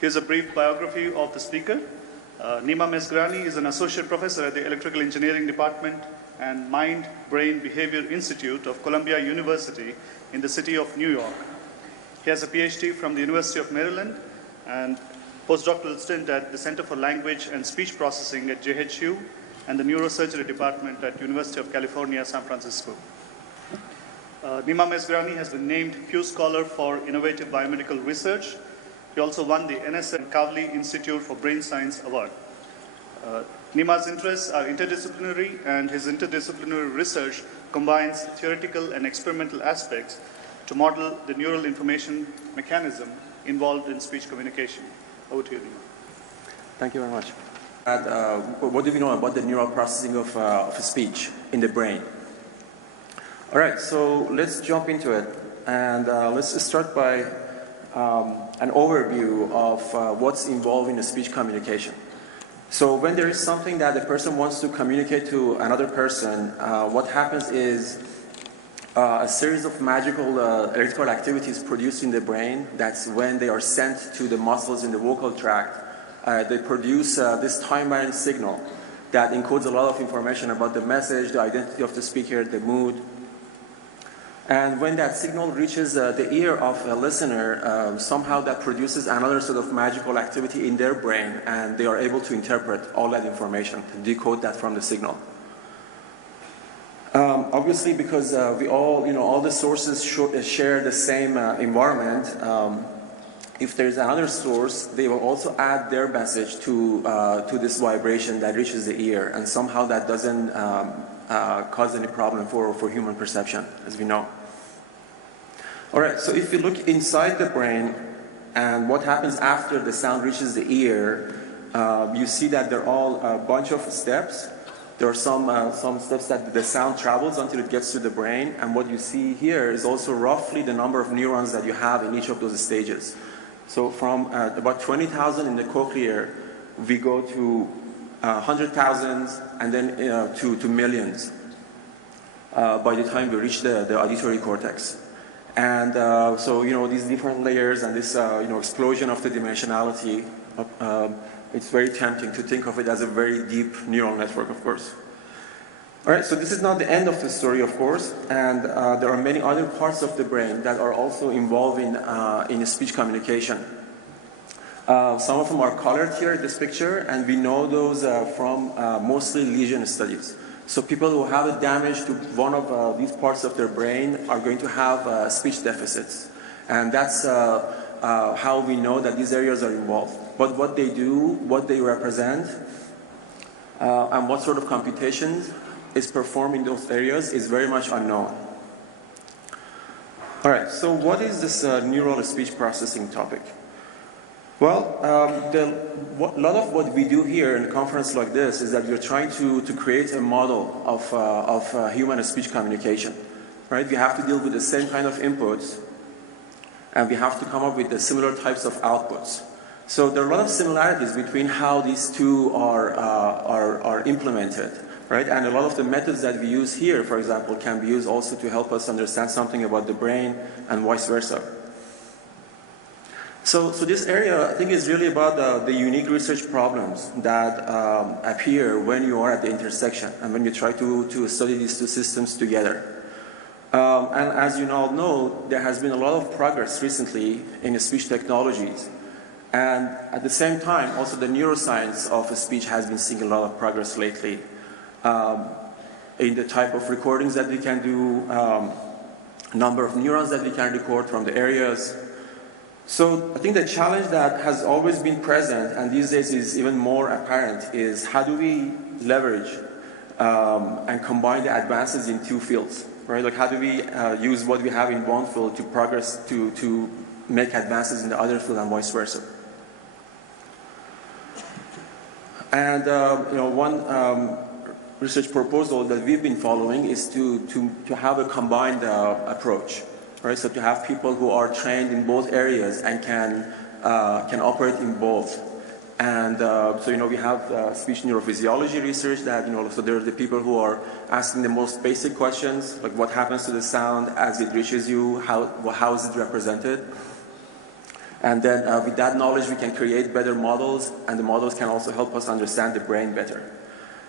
Here's a brief biography of the speaker. Nima Mesgarani is an associate professor at the Electrical Engineering Department and Mind-Brain Behavior Institute of Columbia University in the city of New York. He has a PhD from the University of Maryland and postdoctoral stint at the Center for Language and Speech Processing at JHU and the Neurosurgery Department at University of California, San Francisco. Nima Mesgarani has been named Pew Scholar for Innovative Biomedical Research. He also won the NSF Kavli Institute for Brain Science Award. Nima's interests are interdisciplinary, and his interdisciplinary research combines theoretical and experimental aspects to model the neural information mechanism involved in speech communication. Over to you, Nima. Thank you very much. What do we know about the neural processing of speech in the brain? All right, so let's jump into it. And let's start by an overview of what's involved in the speech communication. So when there is something that the person wants to communicate to another person, what happens is a series of magical electrical activities produced in the brain. That's when they are sent to the muscles in the vocal tract. They produce this time-varying signal that encodes a lot of information about the message, the identity of the speaker, the mood. And when that signal reaches the ear of a listener, somehow that produces another sort of magical activity in their brain, and they are able to interpret all that information, to decode that from the signal. Obviously, because we all the sources share the same environment, if there's another source, they will also add their message to this vibration that reaches the ear, and somehow that doesn't cause any problem for human perception, as we know. All right, so if you look inside the brain and what happens after the sound reaches the ear, you see that there are all a bunch of steps. There are some steps that the sound travels until it gets to the brain, and what you see here is also roughly the number of neurons that you have in each of those stages. So from about 20,000 in the cochlear, we go to 100,000 and then to millions by the time we reach the auditory cortex. And so, these different layers and this, explosion of the dimensionality, it's very tempting to think of it as a very deep neural network, of course. All right, so this is not the end of the story, of course, and there are many other parts of the brain that are also involved in speech communication. Some of them are colored here in this picture, and we know those from mostly lesion studies. So people who have a damage to one of these parts of their brain are going to have speech deficits. And that's how we know that these areas are involved. But what they do, what they represent, and what sort of computations is performed in those areas is very much unknown. All right, so what is this neural speech processing topic? Well, a lot of what we do here in a conference like this is that we're trying to create a model of human speech communication. Right? We have to deal with the same kind of inputs, and we have to come up with the similar types of outputs. So there are a lot of similarities between how these two are implemented. Right? And a lot of the methods that we use here, for example, can be used also to help us understand something about the brain and vice versa. So this area, I think, is really about the unique research problems that appear when you are at the intersection and when you try to study these two systems together. And as you all know, there has been a lot of progress recently in speech technologies. And at the same time, also the neuroscience of speech has been seeing a lot of progress lately in the type of recordings that we can do, number of neurons that we can record from the areas. So I think the challenge that has always been present, and these days is even more apparent, is how do we leverage and combine the advances in two fields, right? Like how do we use what we have in one field to progress to make advances in the other field and vice versa. And one research proposal that we've been following is to have a combined approach. Right, so to have people who are trained in both areas and can operate in both. And so we have speech neurophysiology research that so there are the people who are asking the most basic questions, like what happens to the sound as it reaches you, how is it represented. And then with that knowledge, we can create better models, and the models can also help us understand the brain better.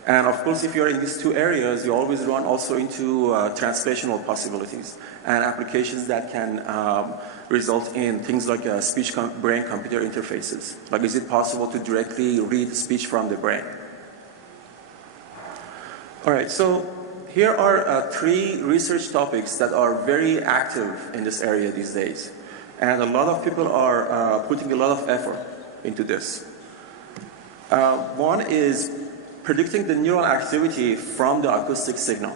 And of course, if you're in these two areas, you always run also into translational possibilities and applications that can result in things like speech-brain-computer interfaces. Like, is it possible to directly read speech from the brain? All right, so here are three research topics that are very active in this area these days. And a lot of people are putting a lot of effort into this. One is predicting the neural activity from the acoustic signal.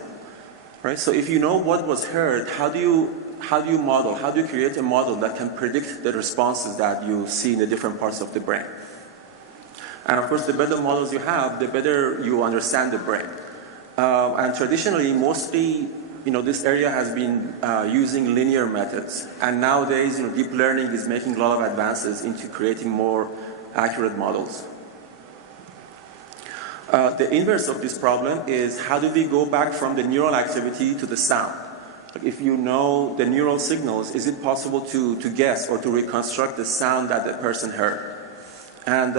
Right? So if you know what was heard, how do you model, how do you create a model that can predict the responses that you see in the different parts of the brain? And of course, the better models you have, the better you understand the brain. And traditionally, mostly, this area has been using linear methods. And nowadays, deep learning is making a lot of advances into creating more accurate models. The inverse of this problem is, how do we go back from the neural activity to the sound? Like, if you know the neural signals, is it possible to guess or to reconstruct the sound that the person heard? And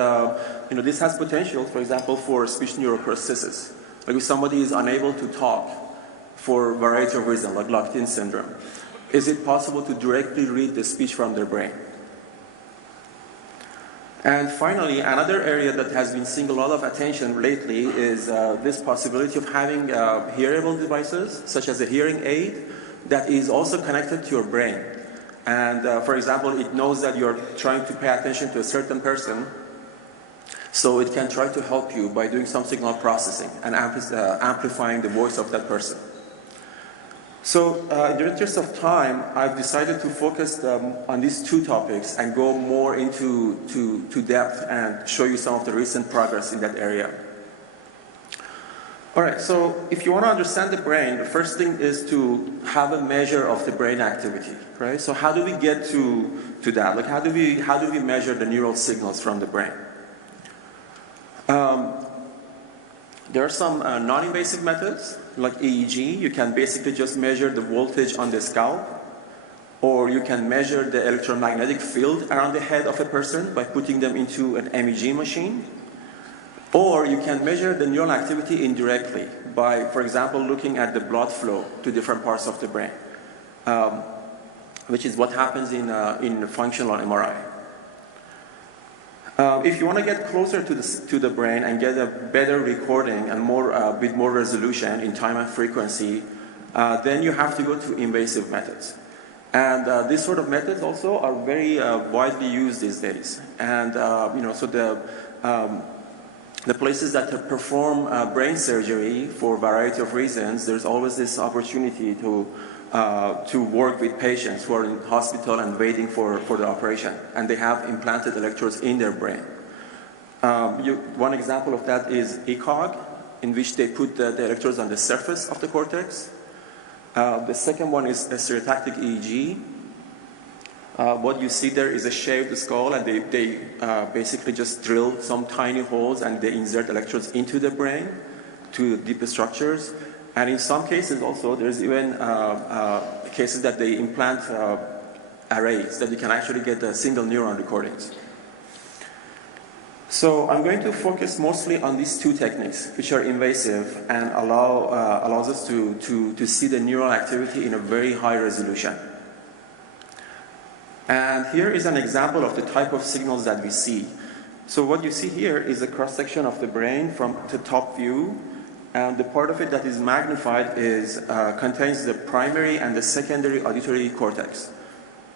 this has potential, for example, for speech neuroprosthesis. Like, if somebody is unable to talk for a variety of reasons, like locked-in syndrome, is it possible to directly read the speech from their brain? And finally, another area that has been seeing a lot of attention lately is this possibility of having hearable devices, such as a hearing aid, that is also connected to your brain. And for example, it knows that you're trying to pay attention to a certain person, so it can try to help you by doing some signal processing and amplifying the voice of that person. So in the interest of time, I've decided to focus on these two topics and go more into depth and show you some of the recent progress in that area. All right, so if you want to understand the brain, the first thing is to have a measure of the brain activity, right? So how do we get to that? Like, how do we measure the neural signals from the brain? There are some non-invasive methods, like EEG. You can basically just measure the voltage on the scalp, or you can measure the electromagnetic field around the head of a person by putting them into an MEG machine. Or you can measure the neural activity indirectly by, for example, looking at the blood flow to different parts of the brain, which is what happens in functional MRI. If you want to get closer to the brain and get a better recording and with more resolution in time and frequency, then you have to go to invasive methods. And these sort of methods also are very widely used these days. And so the places that perform brain surgery for a variety of reasons, there's always this opportunity to work with patients who are in hospital and waiting for the operation, and they have implanted electrodes in their brain. One example of that is ECOG, in which they put the electrodes on the surface of the cortex. The second one is a stereotactic EEG. What you see there is a shaved skull, and they basically just drill some tiny holes and they insert electrodes into the brain to deep structures. And in some cases also, there's even cases that they implant arrays that you can actually get single neuron recordings. So I'm going to focus mostly on these two techniques, which are invasive and allows us to see the neural activity in a very high resolution. And here is an example of the type of signals that we see. So what you see here is a cross-section of the brain from the top view. And the part of it that is magnified contains the primary and the secondary auditory cortex.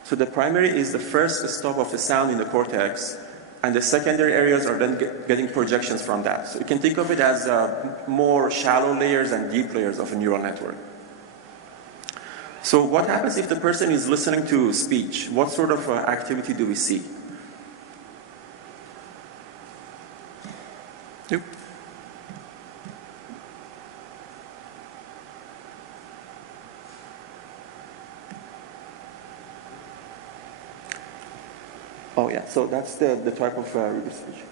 So the primary is the first stop of the sound in the cortex, and the secondary areas are then getting projections from that. So you can think of it as more shallow layers and deep layers of a neural network. So what happens if the person is listening to speech? What sort of activity do we see? Yep. Oh yeah, so that's the type of research.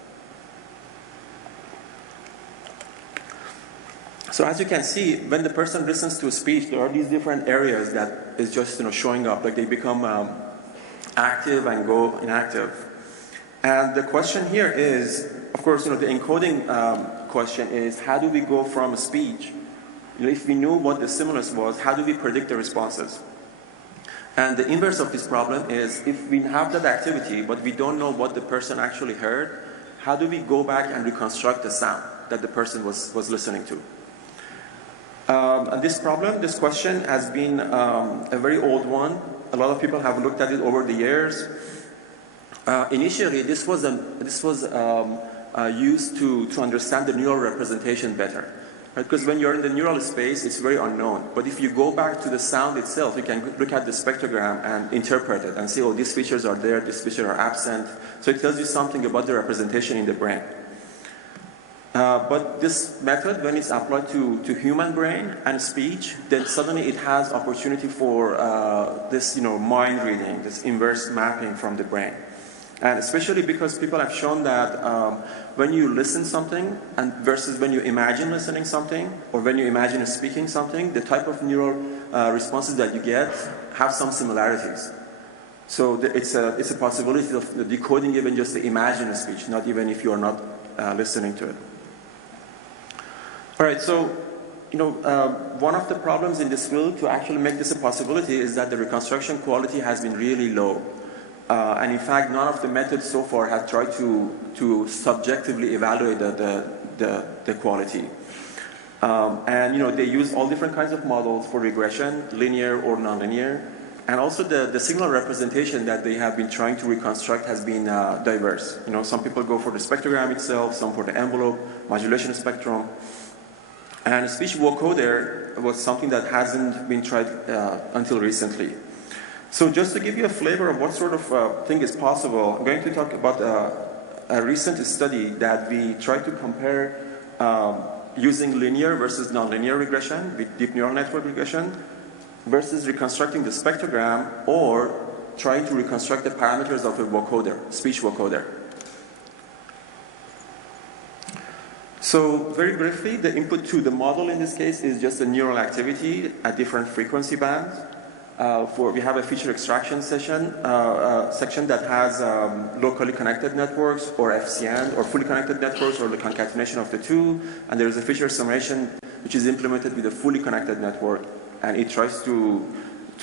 So as you can see, when the person listens to a speech, there are these different areas that is just showing up, like they become active and go inactive. And the question here is, of course, the encoding question is, how do we go from a speech? If we knew what the stimulus was, how do we predict the responses? And the inverse of this problem is, if we have that activity, but we don't know what the person actually heard, how do we go back and reconstruct the sound that the person was listening to? And this question has been a very old one. A lot of people have looked at it over the years. Initially, this was used to understand the neural representation better. Because when you're in the neural space, it's very unknown. But if you go back to the sound itself, you can look at the spectrogram and interpret it and see, oh, these features are there, these features are absent. So it tells you something about the representation in the brain. But this method, when it's applied to human brain and speech, then suddenly it has opportunity for this mind reading, this inverse mapping from the brain. And especially because people have shown that when you listen something and versus when you imagine listening something, or when you imagine speaking something, the type of neural responses that you get have some similarities. So it's a possibility of decoding even just the imagined speech, not even if you are not listening to it. All right, so one of the problems in this field to actually make this a possibility is that the reconstruction quality has been really low. And in fact, none of the methods so far have tried to subjectively evaluate the quality. And they use all different kinds of models for regression, linear or nonlinear. And also the signal representation that they have been trying to reconstruct has been diverse. Some people go for the spectrogram itself, some for the envelope, modulation spectrum. And speech vocoder was something that hasn't been tried until recently. So just to give you a flavor of what sort of thing is possible, I'm going to talk about a recent study that we tried to compare using linear versus nonlinear regression with deep neural network regression versus reconstructing the spectrogram or trying to reconstruct the parameters of a vocoder, speech vocoder. So very briefly, the input to the model in this case is just a neural activity at different frequency bands. We have a feature extraction section that has locally connected networks or FCN or fully connected networks or the concatenation of the two. And there is a feature summation which is implemented with a fully connected network, and it tries to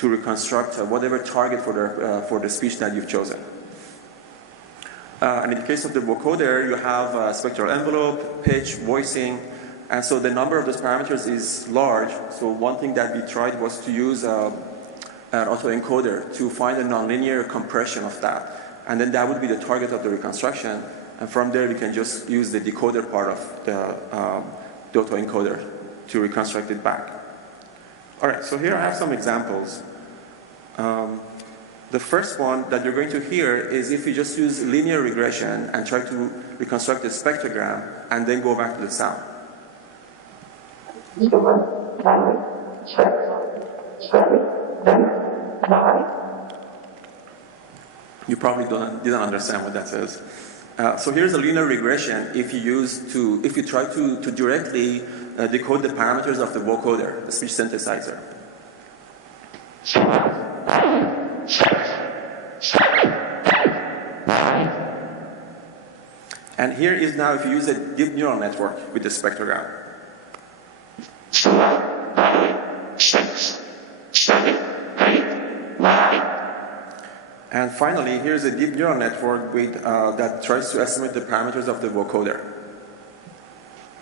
reconstruct whatever target for the speech that you've chosen. And in the case of the vocoder, you have spectral envelope, pitch, voicing, and so the number of those parameters is large. So one thing that we tried was to use an autoencoder to find a nonlinear compression of that. And then that would be the target of the reconstruction. And from there, we can just use the decoder part of the autoencoder to reconstruct it back. All right, so here I have some examples. The first one that you're going to hear is if you just use linear regression and try to reconstruct the spectrogram and then go back to the sound. You probably didn't understand what that says. So here's a linear regression if you try to directly decode the parameters of the vocoder, the speech synthesizer. And here is now if you use a deep neural network with the spectrogram. 6, 7, 8, 9. And finally, here's a deep neural network with that tries to estimate the parameters of the vocoder.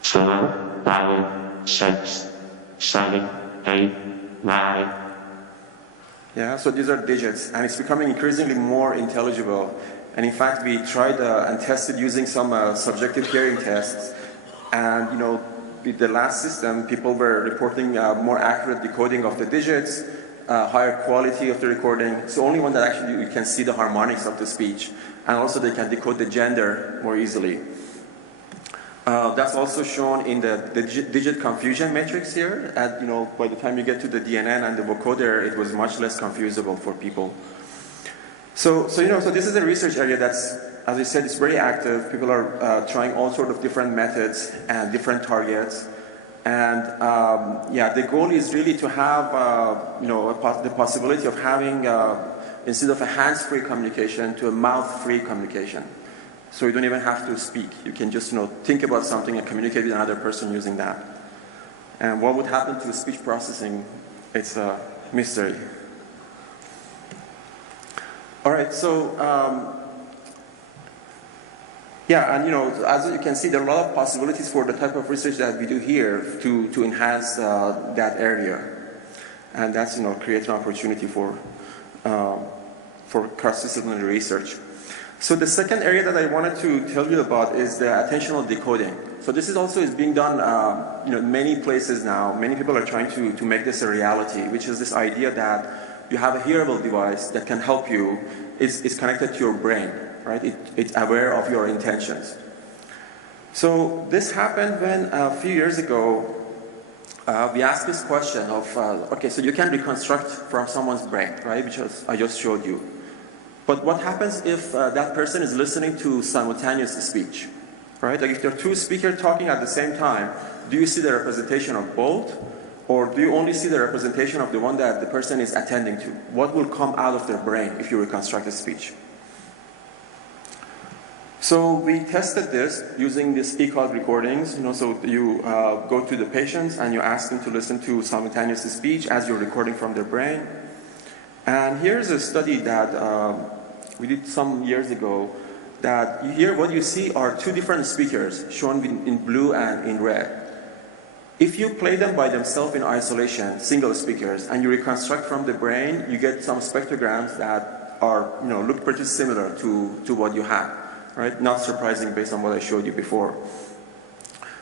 4, 5, 6, 7, 8, 9. Yeah, so these are digits, and it's becoming increasingly more intelligible. And in fact, we tried and tested using some subjective hearing tests. And with the last system, people were reporting more accurate decoding of the digits, higher quality of the recording. So only one that actually you can see the harmonics of the speech. And also they can decode the gender more easily. That's also shown in the digit confusion matrix here. By the time you get to the DNN and the vocoder, it was much less confusable for people. So this is a research area that's, as I said, it's very active. People are trying all sorts of different methods and different targets. And the goal is really to have the possibility of having instead of a hands-free communication to a mouth-free communication. So you don't even have to speak. You can just think about something and communicate with another person using that. And what would happen to speech processing, it's a mystery. All right, so yeah, and as you can see, there are a lot of possibilities for the type of research that we do here to enhance that area, and that's create an opportunity for cross-disciplinary research. So the second area that I wanted to tell you about is the attentional decoding. So this is also being done in many places now. Many people are trying to make this a reality, which is this idea that you have a hearable device that can help you. It's connected to your brain, right? It's aware of your intentions. So this happened when a few years ago we asked this question of, okay, so you can reconstruct from someone's brain, right? Which I just showed you. But what happens if that person is listening to simultaneous speech, right? Like if there are two speakers talking at the same time, do you see the representation of both? Or do you only see the representation of the one that the person is attending to? What will come out of their brain if you reconstruct the speech? So we tested this using these ECOG recordings. So you go to the patients and you ask them to listen to simultaneous speech as you're recording from their brain. And here's a study that we did some years ago, that here what you see are two different speakers shown in blue and in red. If you play them by themselves in isolation, single speakers, and you reconstruct from the brain, you get some spectrograms that are, look pretty similar to what you had, right? Not surprising based on what I showed you before.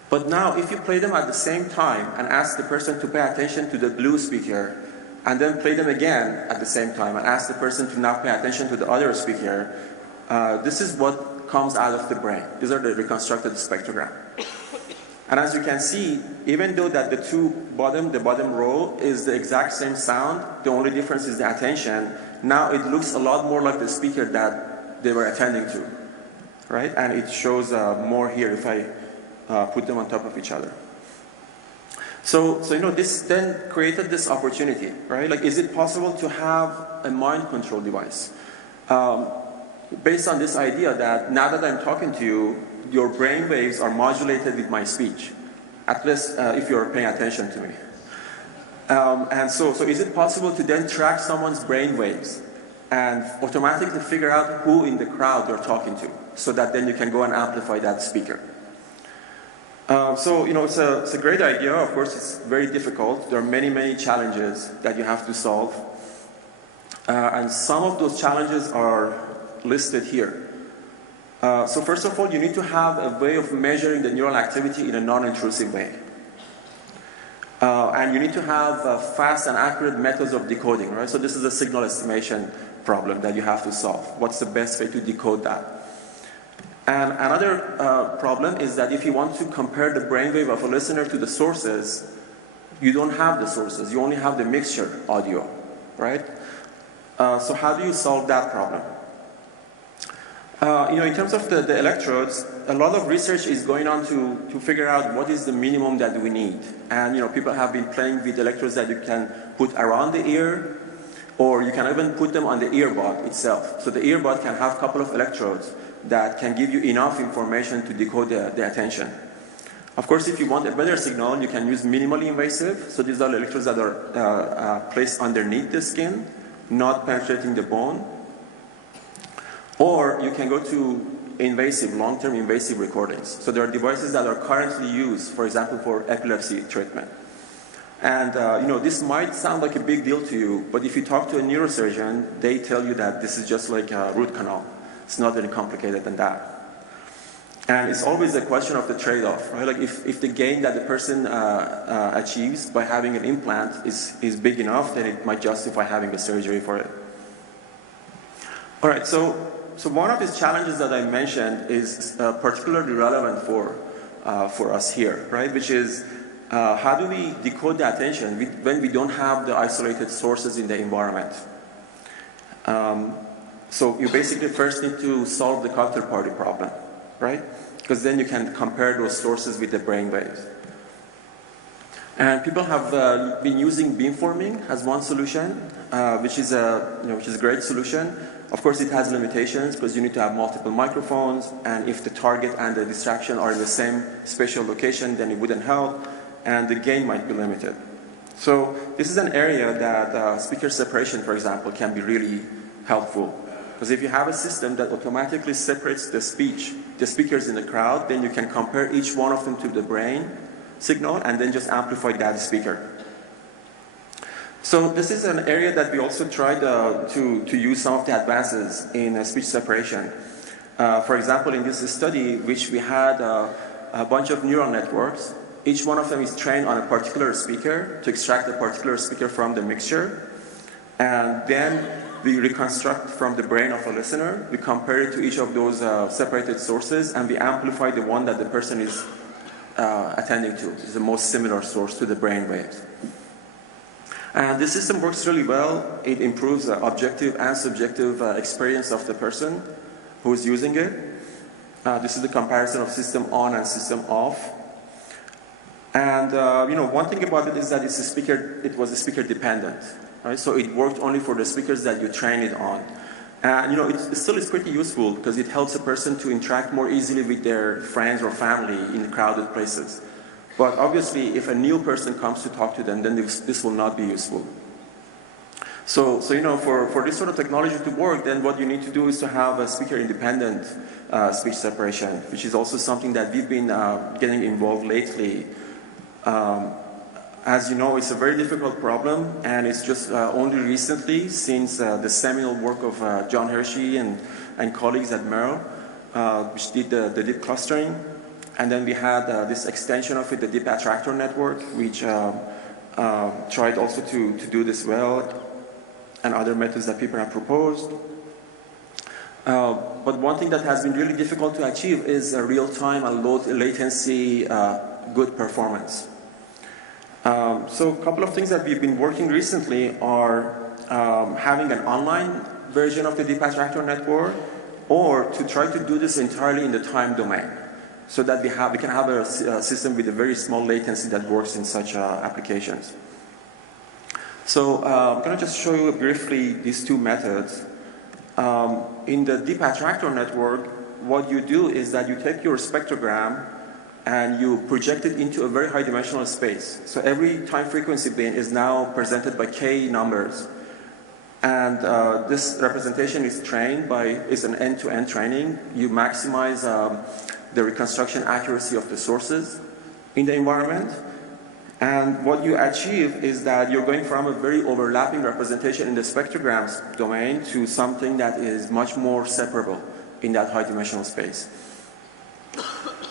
But now, if you play them at the same time and ask the person to pay attention to the blue speaker, and then play them again at the same time and ask the person to now pay attention to the other speaker, this is what comes out of the brain. These are the reconstructed spectrogram. And as you can see, even though that the bottom row is the exact same sound, the only difference is the attention, now it looks a lot more like the speaker that they were attending to, right? And it shows more here if I put them on top of each other. So this then created this opportunity, right? Like, is it possible to have a mind control device? Based on this idea that now that I'm talking to you, your brain waves are modulated with my speech, at least if you're paying attention to me. And so is it possible to then track someone's brain waves and automatically figure out who in the crowd you're talking to, so that then you can go and amplify that speaker? It's a great idea. Of course, it's very difficult. There are many challenges that you have to solve. And some of those challenges are listed here. So first of all, you need to have a way of measuring the neural activity in a non-intrusive way. And you need to have fast and accurate methods of decoding, right? So this is a signal estimation problem that you have to solve. What's the best way to decode that? And another problem is that if you want to compare the brainwave of a listener to the sources, you don't have the sources. You only have the mixture audio, right? So how do you solve that problem? In terms of the electrodes, a lot of research is going on to figure out what is the minimum that we need. And people have been playing with electrodes that you can put around the ear, or you can even put them on the earbud itself. So the earbud can have a couple of electrodes that can give you enough information to decode the attention. Of course, if you want a better signal, you can use minimally invasive. So these are the electrodes that are placed underneath the skin, not penetrating the bone. Or you can go to invasive, long-term invasive recordings. So there are devices that are currently used, for example, for epilepsy treatment. And this might sound like a big deal to you, but if you talk to a neurosurgeon, they tell you that this is just like a root canal. It's not very complicated than that. And it's always a question of the trade-off, right? Like if the gain that the person achieves by having an implant is big enough, then it might justify having a surgery for it. All right, so one of these challenges that I mentioned is particularly relevant for us here, right? Which is how do we decode the attention when we don't have the isolated sources in the environment? So you basically first need to solve the cocktail party problem, right? Because then you can compare those sources with the brain waves. And people have been using beamforming as one solution, which is a great solution. Of course, it has limitations because you need to have multiple microphones, and if the target and the distraction are in the same spatial location, then it wouldn't help, and the gain might be limited. So this is an area that speaker separation, for example, can be really helpful. Because if you have a system that automatically separates the speakers in the crowd, then you can compare each one of them to the brain signal and then just amplify that speaker. So this is an area that we also tried to use some of the advances in speech separation. For example, in this study, which we had a bunch of neural networks, each one of them is trained on a particular speaker to extract a particular speaker from the mixture. And then we reconstruct from the brain of a listener, we compare it to each of those separated sources, and we amplify the one that the person is attending to. It's the most similar source to the brain waves. And this system works really well. It improves the objective and subjective experience of the person who is using it. This is the comparison of system on and system off. And one thing about it is that it was speaker dependent, right? So it worked only for the speakers that you train it on. And it still is pretty useful because it helps a person to interact more easily with their friends or family in crowded places. But obviously, if a new person comes to talk to them, then this will not be useful. So for this sort of technology to work, then what you need to do is to have a speaker-independent speech separation, which is also something that we've been getting involved lately. As you know, it's a very difficult problem, and it's just only recently, since the seminal work of John Hershey and colleagues at Merrill, which did the deep clustering. And then we had this extension of it, the deep attractor network, which tried also to do this well, and other methods that people have proposed. But one thing that has been really difficult to achieve is a real-time and low latency good performance. So a couple of things that we've been working recently are having an online version of the deep attractor network, or to try to do this entirely in the time domain, so that we can have a system with a very small latency that works in such applications. So I'm going to just show you briefly these two methods. In the deep attractor network, what you do is that you take your spectrogram and you project it into a very high dimensional space. So every time frequency band is now presented by k numbers. And this representation is an end-to-end training. You maximize the reconstruction accuracy of the sources in the environment. And what you achieve is that you're going from a very overlapping representation in the spectrograms domain to something that is much more separable in that high dimensional space.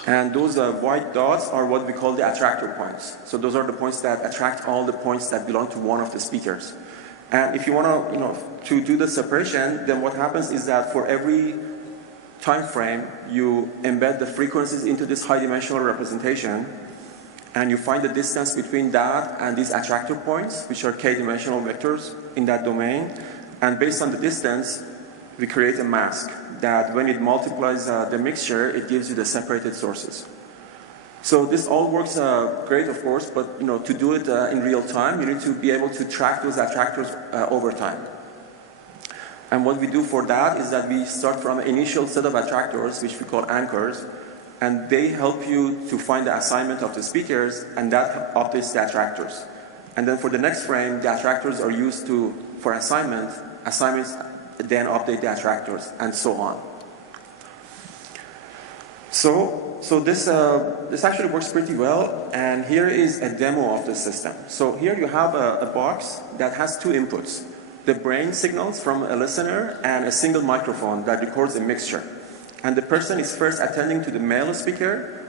And those white dots are what we call the attractor points. So those are the points that attract all the points that belong to one of the speakers. And if you want to do the separation, then what happens is that for every time frame, you embed the frequencies into this high dimensional representation, and you find the distance between that and these attractor points, which are k-dimensional vectors in that domain. And based on the distance, we create a mask that when it multiplies the mixture, it gives you the separated sources. So this all works great, of course, but to do it in real time, you need to be able to track those attractors over time. And what we do for that is that we start from an initial set of attractors, which we call anchors, and they help you to find the assignment of the speakers, and that updates the attractors. And then for the next frame, the attractors are used for assignments then update the attractors, and so on. So this actually works pretty well, and here is a demo of the system. So here you have a box that has two inputs: the brain signals from a listener and a single microphone that records a mixture. And the person is first attending to the male speaker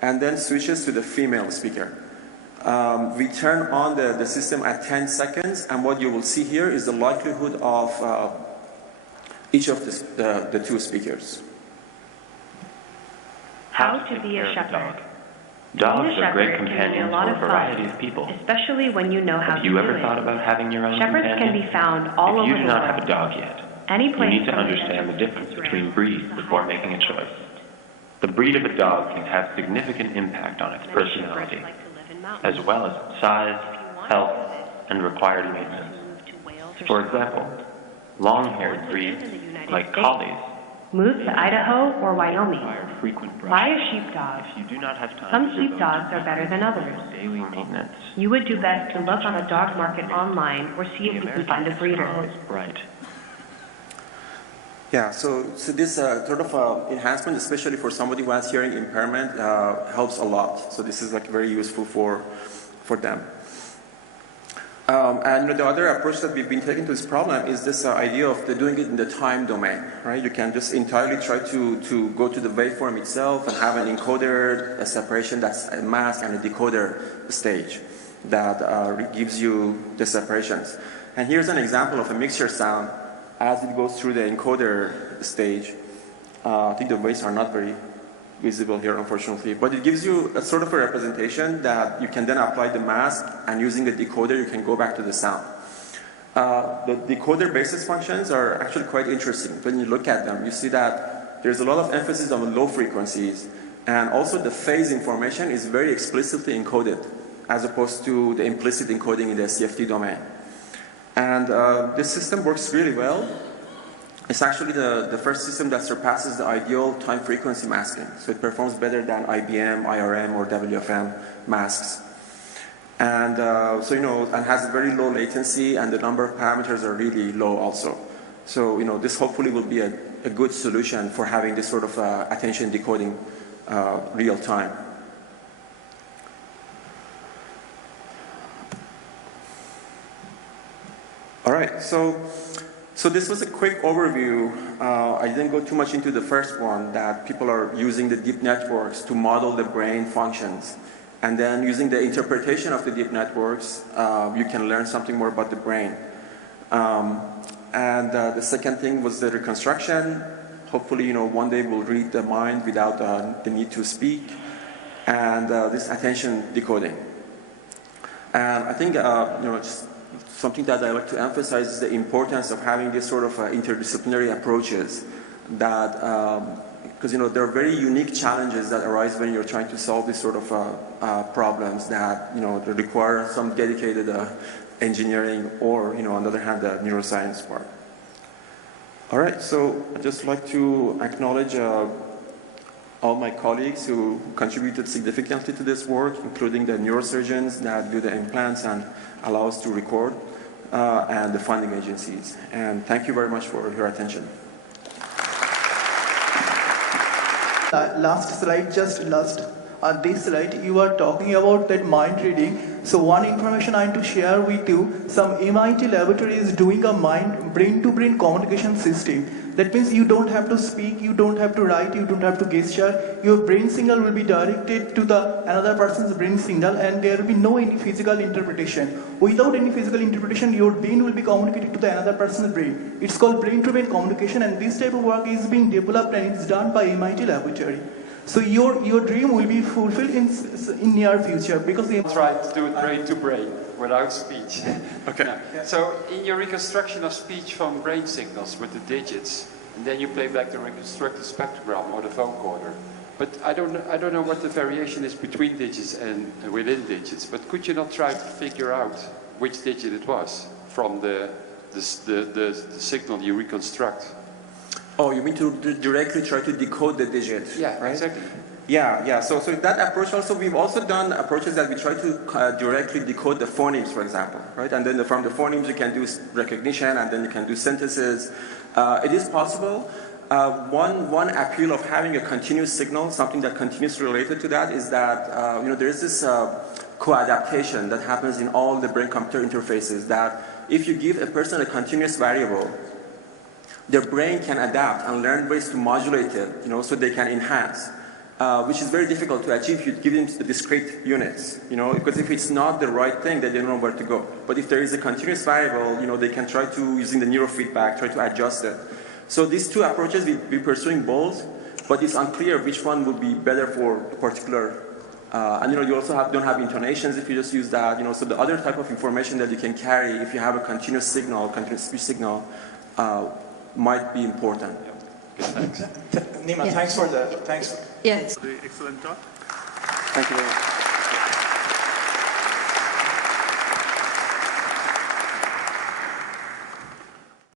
and then switches to the female speaker. We turn on the system at 10 seconds, and what you will see here is the likelihood of each of the two speakers. How to be a shepherd. Dogs are great companions for a variety of people. Especially when you know how to do it. Have you ever thought about having your own companion? Shepherds can be found all over the world. If you do not have a dog yet, you need to understand the difference between breeds before making a choice. The breed of a dog can have significant impact on its personality. as well as size, health, and required maintenance. For example, long-haired breeds, like collies, Move to Idaho or Wyoming. require frequent Buy brushing. a sheepdog. If you do not have time Some to devote sheepdogs are better than others. daily maintenance, You would do best to look on a dog market online or see if you can find a breeder. is bright. Yeah, so this sort of enhancement, especially for somebody who has hearing impairment, helps a lot. So this is like very useful for them. And the other approach that we've been taking to this problem is this idea of doing it in the time domain, right? You can just entirely try to go to the waveform itself and have an encoder, a separation that's a mask, and a decoder stage that gives you the separations. And here's an example of a mixture sound as it goes through the encoder stage. I think the waves are not very visible here, unfortunately, but it gives you a sort of a representation that you can then apply the mask, and using the decoder you can go back to the sound. The decoder basis functions are actually quite interesting. When you look at them, you see that there's a lot of emphasis on low frequencies, and also the phase information is very explicitly encoded, as opposed to the implicit encoding in the CFD domain. And this system works really well. It's actually the first system that surpasses the ideal time frequency masking. So it performs better than IBM, IRM, or WFM masks. And and has a very low latency, and the number of parameters are really low also. So, this hopefully will be a good solution for having this sort of attention decoding real time. All right, so this was a quick overview. I didn't go too much into the first one, that people are using the deep networks to model the brain functions. And then using the interpretation of the deep networks, you can learn something more about the brain. The second thing was the reconstruction. Hopefully, one day we'll read the mind without the need to speak. And this attention decoding. And I think, just something that I like to emphasize is the importance of having this sort of interdisciplinary approaches that, because there are very unique challenges that arise when you're trying to solve these sort of problems that, that require some dedicated engineering or, on the other hand, the neuroscience part. All right, so I'd just like to acknowledge all my colleagues who contributed significantly to this work, including the neurosurgeons that do the implants and allow us to record, and the funding agencies. And thank you very much for your attention. Last slide, on this slide, you are talking about that mind reading. So one information I want to share with you, some MIT laboratory is doing a brain-to-brain communication system. That means you don't have to speak, you don't have to write, you don't have to gesture. Your brain signal will be directed to another person's brain signal, and there will be no any physical interpretation. Without any physical interpretation, your brain will be communicated to the another person's brain. It's called brain-to-brain communication, and this type of work is being developed and it's done by MIT laboratory. So your dream will be fulfilled in near future, because try to do it brain to brain without speech. Okay. Yeah. So in your reconstruction of speech from brain signals with the digits, and then you play back the reconstructed spectrogram or the vocoder. But I don't know what the variation is between digits and within digits. But could you not try to figure out which digit it was from the signal you reconstruct? Oh, you mean to directly try to decode the digit? Yeah, right? exactly. Yeah. So that approach also, we've also done approaches that we try to directly decode the phonemes, for example, right? And then from the phonemes you can do recognition, and then you can do synthesis. It is possible. One appeal of having a continuous signal, something that continuously related to that, is that there is this co-adaptation that happens in all the brain-computer interfaces, that if you give a person a continuous variable, their brain can adapt and learn ways to modulate it, so they can enhance, which is very difficult to achieve if you give them the discrete units, because if it's not the right thing, then they don't know where to go. But if there is a continuous variable, they can try to, using the neurofeedback, try to adjust it. So these two approaches, we're pursuing both, but it's unclear which one would be better for a particular, and you also don't have intonations if you just use that, so the other type of information that you can carry if you have a continuous signal, continuous speech signal, might be important. Good, thanks. Nima, Yeah. thanks for the Yes. For the excellent talk. Thank you very much.